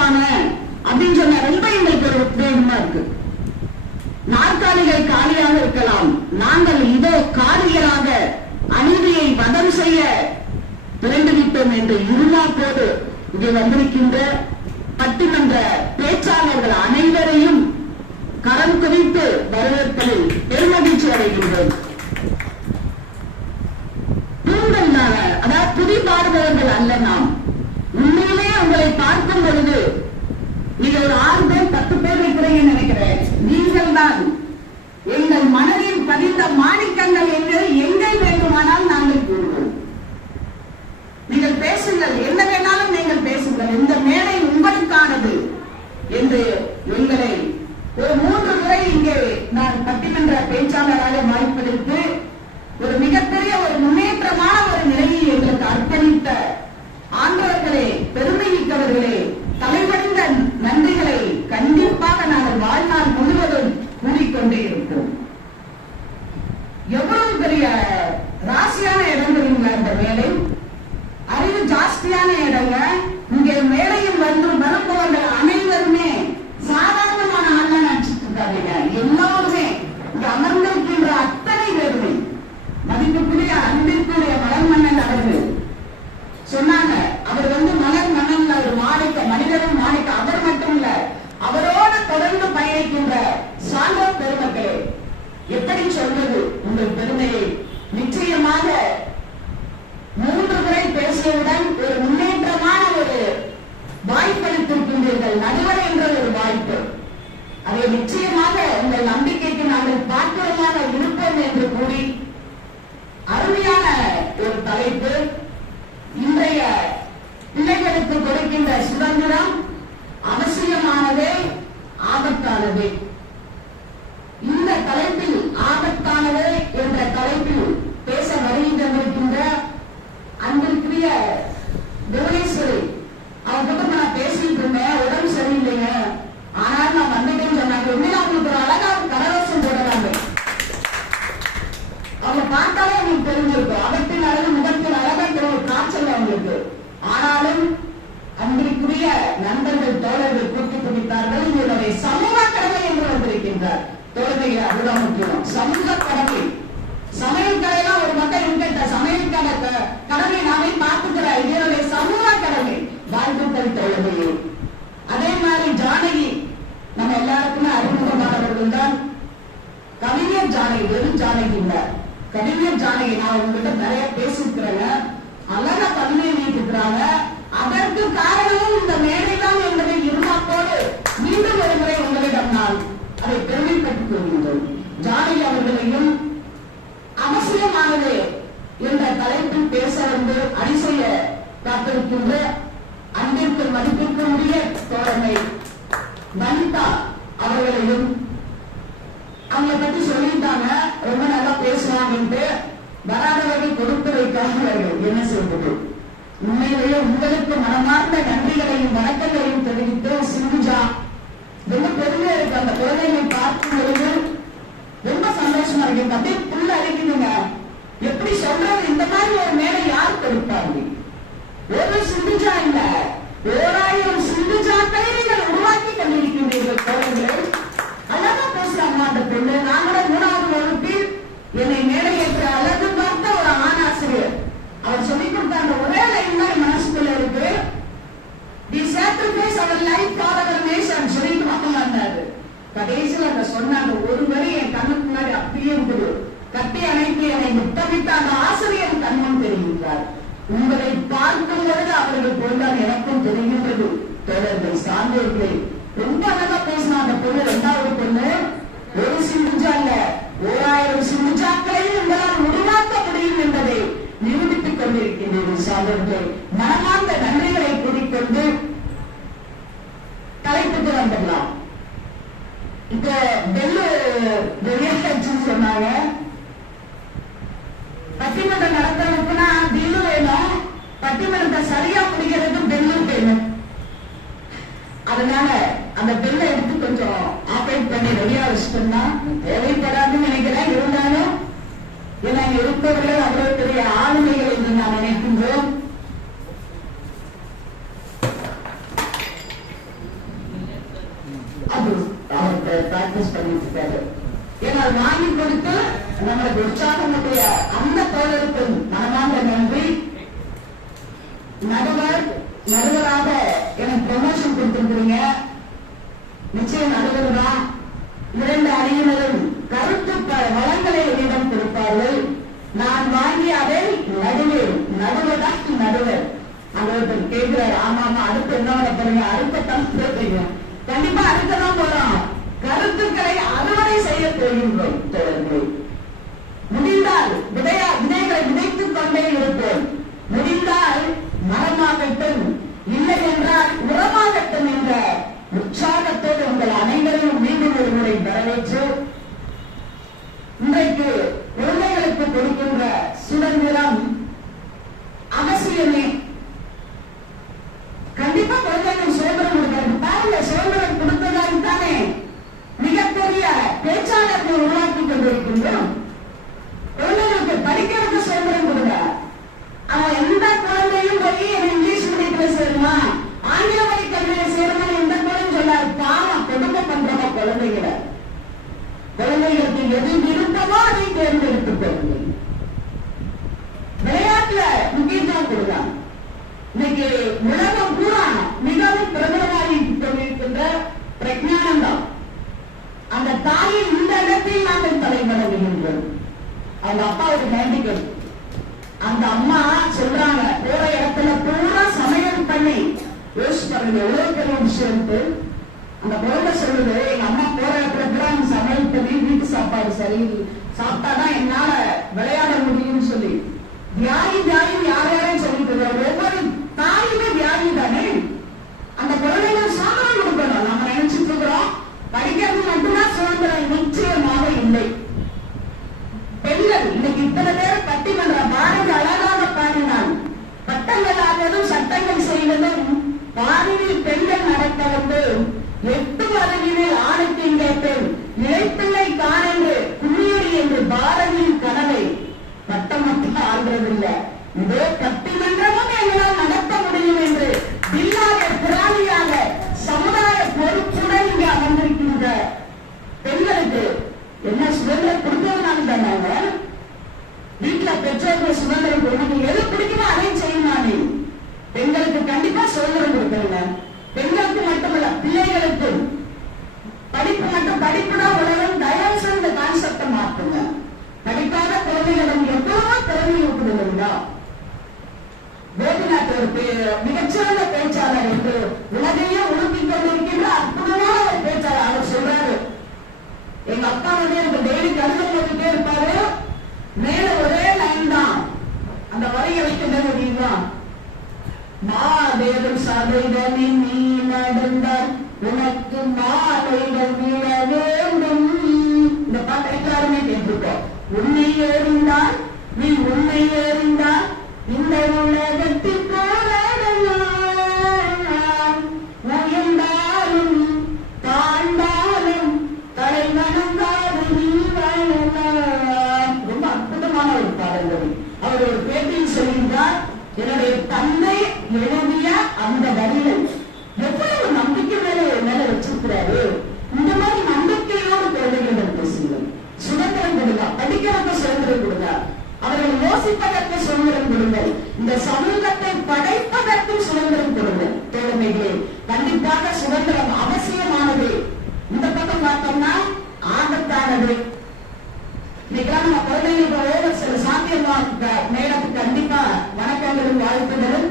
இருப்பாங்க அப்படின்னு சொன்ன ரொம்ப எங்களுக்கு ஒரு உத்வேகமா இருக்கு. நாற்காலிகள் காலியாக இருக்கலாம், நாங்கள் இதோ காலிகளாக அநீதியை வதம் செய்ய பிறந்துவிட்டோம் என்று இருமாப்போடு இங்கே வந்திருக்கின்ற பட்டிமன்ற பேச்சாளர்கள் அனைவரையும் கரம் குவித்து வரவேற்பதில் பெருமகிழ்ச்சி அடைகின்றோம். தூண்டல்னால, அதாவது புதி பாடுபவர்கள் அல்ல நாம். உண்மையிலே உங்களை பார்க்கும் பொழுது நீங்க ஒரு 6 பேர் 10 பேர் இருக்கிறீங்கன்னு நினைக்கிறேன். நீங்கள் தான் எங்கள் மனதில் பதிந்த மாணிக்கங்கள் என்று எங்கே வேண்டுமானால் நாங்கள் கூறுவோம். நீங்கள் பேசுங்கள், என்ன வேணாலும் நீங்கள் பேசுங்கள், இந்த மேடை உங்களுக்கானது என்று எங்களை ஒரு 3 முறை இங்கே நான் பட்டிமன்ற பேச்சாளராக வாய்ப்பளித்து ஒரு மிகப்பெரிய ஒரு முன்னேற்றமான ஒரு நிலையை எங்களுக்கு அர்ப்பணித்த ஆண்டவர்களே, பெருமைமிக்கவர்களே, தலைவரிந்த நன்றிகளை கண்டிப்பாக நாங்கள் வாழ்நாள் முழுவதும் கூறிக்கொண்டே இருக்கிறோம். எவ்வளவு பெரிய ராசியான இடங்கள் அந்த வேலை, அறிவு ஜாஸ்தியான இடங்க. இங்கே மேலையும் வந்து வரப்போவர்கள் அனைவருமே சாதாரணமான ஆள் நினைச்சிட்டு இருக்காங்க. எல்லாருமே இங்க அமர்ந்திருக்கின்ற அத்தனை பேருமே மதிப்புக்குரிய அன்பிற்குரிய மலர் மன்னன் அவர்கள் சொன்னாங்க. அவர் வந்து மலர் மன்னன், ஒரு மாணிக்க மனிதரும் மாணிக்க. அவர் மட்டும் இல்ல, அவரோடு தொடர்ந்து பயணிக்கின்ற சான்றோர் பெருமக்களே, எப்படி சொல்வது உங்கள் பெருமையை? நிச்சயமாக 3 முறை பேசியவுடன் ஒரு முன்னேற்றமான ஒரு வாய்ப்பளித்திருக்கின்றீர்கள். நடுவர் என்ற ஒரு வாய்ப்பு, அதை நிச்சயமாக உங்கள் நம்பிக்கைக்கு நாங்கள் பாத்திரமாக இருப்போம் என்று கூறி, அருமையான ஒரு தலைப்பு, இன்றைய பிள்ளைகளுக்கு கொடுக்கின்ற சுதந்திரம் அவசியமானதே ஆபத்தானது. இந்த தலைப்பில் ஆபத்தானது என்ற தலைப்பில் பேச வருகின்ற அன்பிற்குரிய புவனேஸ்வரி அவங்க நான் பேசிட்டு இருந்தேன், உடம்பு சரியில்லைங்க, ஆனால் நான் வந்துட்டேன்னு சொன்னாங்க. உண்மையில அவங்களுக்கு ஒரு அழகா கரவசம் போடுறாங்க. அவங்க பார்த்தாலே அவங்களுக்கு தெரிஞ்சிருக்கும், அகத்தின் அழகு முகத்தின் அழகாக ஒரு காய்ச்சல் அவங்களுக்கு. ஆனாலும் அன்பிற்குரிய நண்பர்கள் தோழர்கள் கூட்டி பிடித்தார்கள். இதனுடைய சமூக கடமை என்று வந்திருக்கின்றார் தோழர்கள். அதுதான் முக்கியம், சமூக கடமை. சமையல் கடையெல்லாம் ஒரு மக்கள் இருக்க சமையல் கடமை நாமே பார்த்துக்கிறார். இதனுடைய சமூக கடமை. வாழ்த்துக்கள் தோழர்களே. அதே மாதிரி ஜானகி நம்ம எல்லாருக்குமே அறிமுகமானவர்கள் தான். கவிஞர் ஜானகி, வெறும் ஜானகி இல்ல, கவிஞர் ஜானகி. நான் உங்ககிட்ட நிறைய பேசிருக்கிறேங்க, அழகா கவிதை நீட்டிருக்கிறாங்க. அதற்கு காரணமும் இந்த மேடைதான் என்பதை இருமாப்போடு மீண்டும் ஒரு முறை உங்களிடம் நான் அதை பெருமைப்பட்டுக் கொள்கின்றோம். ஜானகி அவர்களையும் அவசியமானது என்ற தலைப்பில் பேச வந்து அணி செய்ய காத்திருக்கின்ற அன்பிற்கு மதிப்பிற்குரிய தோழமை வனிதா அவர்களையும் அவங்களை பற்றி சொல்லிட்டாங்க, ரொம்ப நல்லா பேசுவாங்க. வராதவர்கள் கொடுத்து வைக்காதவர்கள் என்ன செய்வது? உண்மையிலேயே உங்களுக்கு மனமார்ந்த நன்றிகளையும் வணக்கங்களையும் தெரிவித்து சிந்துஜா ரொம்ப பெருமையா இருக்கு. அந்த குழந்தைகளை பார்க்கும் பொழுது ரொம்ப சந்தோஷமா இருக்கு. அப்படியே புள்ள அழைக்கணுங்க. எப்படி சொல்றது? இந்த மாதிரி ஒரு மேடை யார் கொடுப்பாங்க? ஒரு சிந்துஜா இல்ல, 1000 சிந்துஜாக்களை நீங்கள் உருவாக்கி கொண்டிருக்கின்றீர்கள் தோழர்களே. அழகா பேசுறாங்க அந்த பெண்ணு. நாங்களும் 3வது வகுப்பில் என்னை மேடை ஏற்ற அழகு பார்த்த ஒரு ஆணாசிரியர் அவர் சொல்லிக் கொடுத்தாங்க. ஒரே லைன் தான் மனசுக்குள்ள இருக்கு, the sacrifice our life for our nation சொல்லிட்டு வந்தாரு. கடைசியில் அதை சொன்னாங்க. ஒரு வரி என் கண்ணுக்கு முன்னாடி அப்படியே இருந்தது. கட்டி அணைத்து என்னை முத்தமிட்ட அந்த ஆசிரியர் கண்மன் தெரிவித்தார். உங்களை பார்க்கும் பொழுது அவர்கள் போன்றால் எனக்கும் தெரிகின்றது. தோழர்கள் சார்ந்தவர்களை ரொம்ப அழகா பேசினா அந்த பொண்ணு. 2வது பொண்ணு ஒரு சிந்துஜா இல்ல, 1000 சிந்துஜாக்களை உங்களால் உருவாக்க முடியும் என்பதை நிரூபித்துக் கொண்டிருக்கின்றீர்கள் சார்ந்தவர்களை. மனமார்ந்த நன்றிகளை கூறிக்கொண்டு தலைப்புக்கு வந்துடலாம். இப்ப பெல்லு வெளியேற்று சொன்னாங்க. பட்டிமன்றம் நடத்துறதுக்குன்னா பில்லு வேணும், பட்டிமன்றத்தை சரியா முடிக்கிறதுக்கு பெல்லு வேணும். அதனால அந்த பெல்லை எடுத்து கொஞ்சம் ஆபரேட் பண்ணி ரெடியா வச்சுட்டோம்னா தேவைப்படாதுன்னு நினைக்கிறேன். இருந்தாலும் ஏன்னா இருப்பவர்கள் அவ்வளவு பெரிய ஆளுமைகள் என்று நாம் நினைக்கின்றோம். நடுவராக எனக்கு ப்ரமோஷன் கொடுத்திருக்கிறீங்க. நிச்சயம் நடுவர் தான். 2 அணியினரும் கருத்து வளங்களை என்னிடம் கொடுப்பார்கள். நான் வாங்கி அதை நடுவர் அங்க கேட்கிறார். ஆமாமா, அடுத்து என்ன பாருங்க, அடுத்த தெரியும். கண்டிப்பா அடுத்ததான் போறோம். கருத்துக்களை அறுவடை செய்ய போகின்றோம் தொடர்ந்து. முடிந்தால் விதைகளை விதைத்துக் கொண்டே இருப்போம். முடிந்தால் மரமாகட்டும், இல்லை என்றால் உரமாகட்டும் என்ற உற்சாகத்தோடு உங்கள் அனைவரையும் மீண்டும் ஒரு முறை வரவேற்று, இன்றைக்கு குழந்தைகளுக்கு கொடுக்கின்ற சுதந்திரம் அவசியமே. கண்டிப்பா குழந்தைகள் சுதந்திரம் கொடுக்கிறது. பாருங்க, சுதந்திரம் கொடுத்ததால் தானே மிகப்பெரிய பேச்சாளர்கள் உருவாக்கி கொண்டிருக்கின்றோம். குழந்தைகளுக்கு படிக்கிறதுக்கு சுதந்திரம் கொடுங்க. அவன் எந்த குழந்தையும் போய் இங்கிலீஷ் மீடியத்துல சேருமா, ஆங்கில வழி கல்வியில சேருமா எந்த குழந்தையும் சொல்லாரு. பாவம், கொடுமை பண்றோமா குழந்தைகளுக்கு எது விருப்பமோ அதை தேர்ந்தெடுத்துக் கொள்ளுங்கள். விளையாட்டுல முக்கியத்துவம் கொடுக்கலாம். இன்னைக்கு உலகம் பூரா மிகவும் பிரபலமாகி கொண்டிருக்கின்ற பிரஜானந்தம். அந்த தாயின் இந்த இடத்தில் நாங்கள் தலைவணங்குகின்றோம். அவங்க அப்பாவுக்கு ஹேண்டிகேப். அந்த அம்மா சொல்றாங்க, போற இடத்துல பூரா சமையல் பண்ணி யோசிச்சு பாருங்க, எவ்வளவு பெரிய விஷயம். அந்த குழந்தை சொல்லுது, எங்க அம்மா போற இடத்துல பூரா சமையல் பண்ணி வீட்டு சாப்பாடு சரி சாப்பிட்டாதான் என்னால விளையாட முடியும்னு சொல்லி வியாதி யாரையும் சொல்லிட்டு ஒவ்வொரு தாயுமே வியாதி தானே. அந்த குழந்தைகள் சாதனை கொடுக்கணும். நம்ம நினைச்சிட்டு இருக்கிறோம் படிக்கிறது மட்டும்தான் சுதந்திரம். நிச்சயமாக இல்லை. பெண்கள் இன்னைக்கு இத்தனை பேர் பட்டிமன்ற பாரதி அழகாக பாடினான். பட்டங்கள் ஆனதும் சட்டங்கள் செய்வதும் பாரியில் பெண்கள் நடத்த வந்து 8 அறிவினில் ஆணுக்கு கேட்பேன் இழைப்பிள்ளை காணென்று குடியேறி என்று பாரதியின் கனவை பட்டம் மட்டும் ஆள்றதில்லை. இதே பட்டிமன்றமும் எங்களால் நடத்த முடியும் என்று பில்லாக திராணியாக சமுதாய பொறுப்புடன் இங்கே அமர்ந்திருக்கின்ற பெண்களுக்கு என்ன சுதந்திரம் கொடுத்ததுனால தானே வீட்டுல பெற்றோர்கள் சுதந்திரம் கொடுக்கணும். எது பிடிக்குமோ அதையும் செய்யணும். பெண்களுக்கு கண்டிப்பா சுதந்திரம் கொடுக்கல. பெண்களுக்கு மட்டுமல்ல, பிள்ளைகளுக்கு படிப்பு மட்டும் படிப்புதான் உலகம். தயவு செய்து இந்த கான்செப்டை மாற்றுங்க. படிக்காத குழந்தைகளிடம் எவ்வளவோ திறமை இருக்குதுங்களா. கோபிநாத் ஒரு மிகச்சிறந்த பேச்சாளர் என்று உலகையே உழுப்பிக் கொண்டிருக்கின்ற அற்புதமான ஒரு பேச்சாளர். அவர் சொல்றாரு, எங்க அப்பா வந்து எனக்கு டெய்லி கடிதம் போட்டுட்டே இருப்பாரு. மேல ஒரே லைன் தான், அந்த வரியை வைக்கின்றது நீதான். மாதேவன் சதைதனில் நீ நடந்தால் உனக்கு மாலைகள் விழ வேண்டும். இந்த பாட்டை எல்லாருமே கேட்டிருக்கோம். உன்னை ஏறிந்தால் நீ உன்னை ஏறிந்தால் இந்த உலகத்தில் உயர்ந்தாலும் தாழ்ந்தாலும் தலை வணங்காது நீ வாழலாம். ரொம்ப அற்புதமான ஒரு பாடல். அவர் ஒரு பேட்டியில் சொல்கின்றார், என்னுடைய தந்தை எழுதிய அந்த வரிகள் எவ்வளவு நம்பிக்கை மேல வச்சிருக்கிறாரு. இந்த மாதிரி நம்பிக்கையோடு குழந்தைகளிடம் பேசுங்கள். சுதந்திரம் கொடுங்க. படிக்கிறதுக்கு சுதந்திரம் கொடுங்க. அவர்கள் யோசிப்பதற்கு சுதந்திரம் கொடுங்கள். இந்த சமூகத்தை படைப்பதற்கு சுதந்திரம் கொடுங்கள். தோழமைகளே, கண்டிப்பாக சுதந்திரம் அவசியமானது. இந்த பக்கம் பார்த்தோம்னா ஆபத்தானது. இன்னைக்கெல்லாம் நம்ம குழந்தைங்களுக்கு சில சாத்தியமாக மேடத்துக்கு கண்டிப்பா வணக்கங்களும் வாழ்த்துகளும்.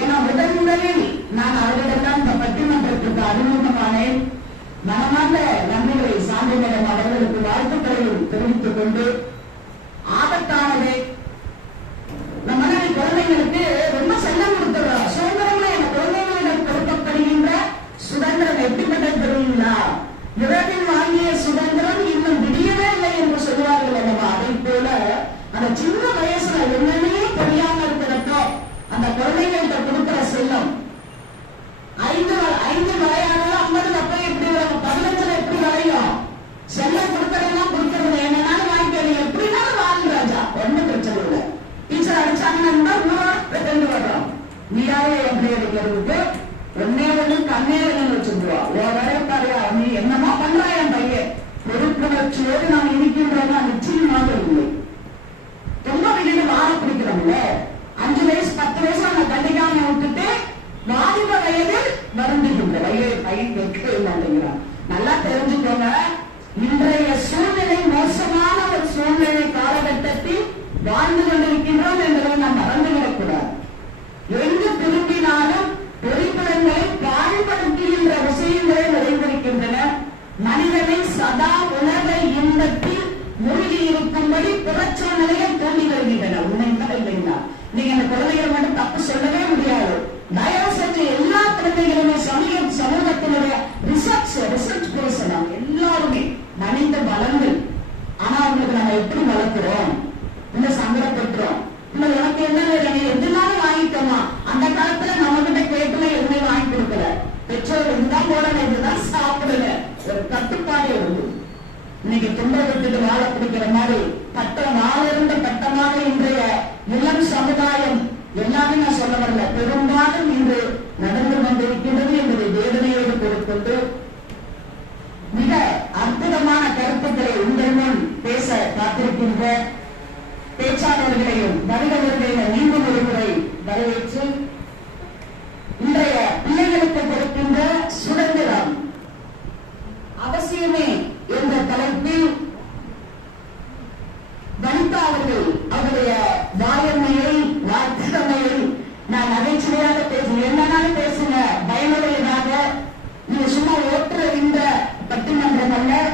ஏன்னா முதலில் நான் அவர்களிடம் இந்த பட்டிமன்றத்திற்கு அறிமுகமானேன். மனமார்ந்த நன்றிகளை சாந்தி மேடம் அவர்களுக்கு வாழ்த்துக்களையும் தெரிவித்துக் கொண்டு, ஆபத்தானது நம்ம குழந்தைங்களுக்கு ரொம்ப செல்லம் கொடுத்துறோம். சுதந்திரங்களை அந்த குழந்தைகளிடம் கொடுக்கப்படுகின்ற சுதந்திரம் எப்படிப்பட்டது தெரியுங்களா? இரவில் வாங்கிய சுதந்திரம் இன்னும் விடியவே இல்லை என்று சொல்வார்கள் அல்லவா? அதை போல அந்த சின்ன வயசுல என்னன்னே தெரியாம இருக்கிறப்போ அந்த குழந்தைகள்கிட்ட கொடுக்கிற செல்லம் 5 வரையானது 50 அப்ப எப்படி வரும், 15 எப்படி வரையும்? செல்லம் கொடுக்கறதெல்லாம் கொடுக்கறது என்னன்னாலும் வாங்கிக்க, எப்படினாலும் வாங்க ராஜா, ஒன்னும் பிரச்சனை இல்லை. டீச்சர் அடிச்சாங்கன்னா ரெண்டு வரும். நீயாவே எப்படி அடிக்கிறதுக்கு ஒன்னே ஒண்ணு கண்ணே ஒண்ணு வச்சுருவா. வரையப்பாரியா நீ என்னமா பண்றா என் பையன் பொறுப்புணர்ச்சியோடு நாம் இருக்கின்றோம்னா நிச்சயமாக இல்லை. ரொம்ப வெளியில வாழ பிடிக்கிறோம்ல. 5 வயசு 10 வயசு நம்ம கண்டிக்காம சதா உணர்வை இன்பத்தில் மூழ்கி இருக்கும்படி புறச்சூழ்நிலையை தூண்டி வருகின்றன. உண்மைதான் இல்லைங்களா? நீங்க அந்த குழந்தைகள் மட்டும் தப்பு சொல்லவே முடியாது. தயவு செஞ்சு எல்லா குழந்தைகளுமே சமூகத்தினுடைய ரிசர்ச் பேசலாம். எல்லாருமே மனித பலங்கள். ஆனா அவங்களுக்கு நம்ம எப்படி வளர்க்கிறோம்? இல்ல சங்கடப்பட்டுறோம், இல்ல உனக்கு என்ன வேணும் எதுனாலும் வாங்கிட்டோமா? அந்த காலத்துல நம்ம கிட்ட கேட்டுல எதுவுமே வாங்கி கொடுக்கல. பெற்றோர் இதுதான் போடணும், இதுதான் சாப்பிடல, ஒரு கட்டுப்பாடு உண்டு. இன்னைக்கு துன்பப்பட்டு வாழ பிடிக்கிற மாதிரி பட்டம் நாளிருந்த பட்டமாக இன்றைய இளம் சமுதாயம் எல்லாமே நான் சொல்ல வரல, பெரும்பாலும் இன்று நடந்து கொண்டிருக்கின்றது என்பதை வேதனையோடு கொடுத்து மிக அற்புதமான கருத்துக்களை உங்கள் முன் பேச காத்திருக்கின்ற பேச்சாளர்களையும் வருகிறவர்களையும் மீண்டும் ஒரு முறை வரவேற்று இன்றைய பிள்ளைகளுக்கு கொடுக்கின்ற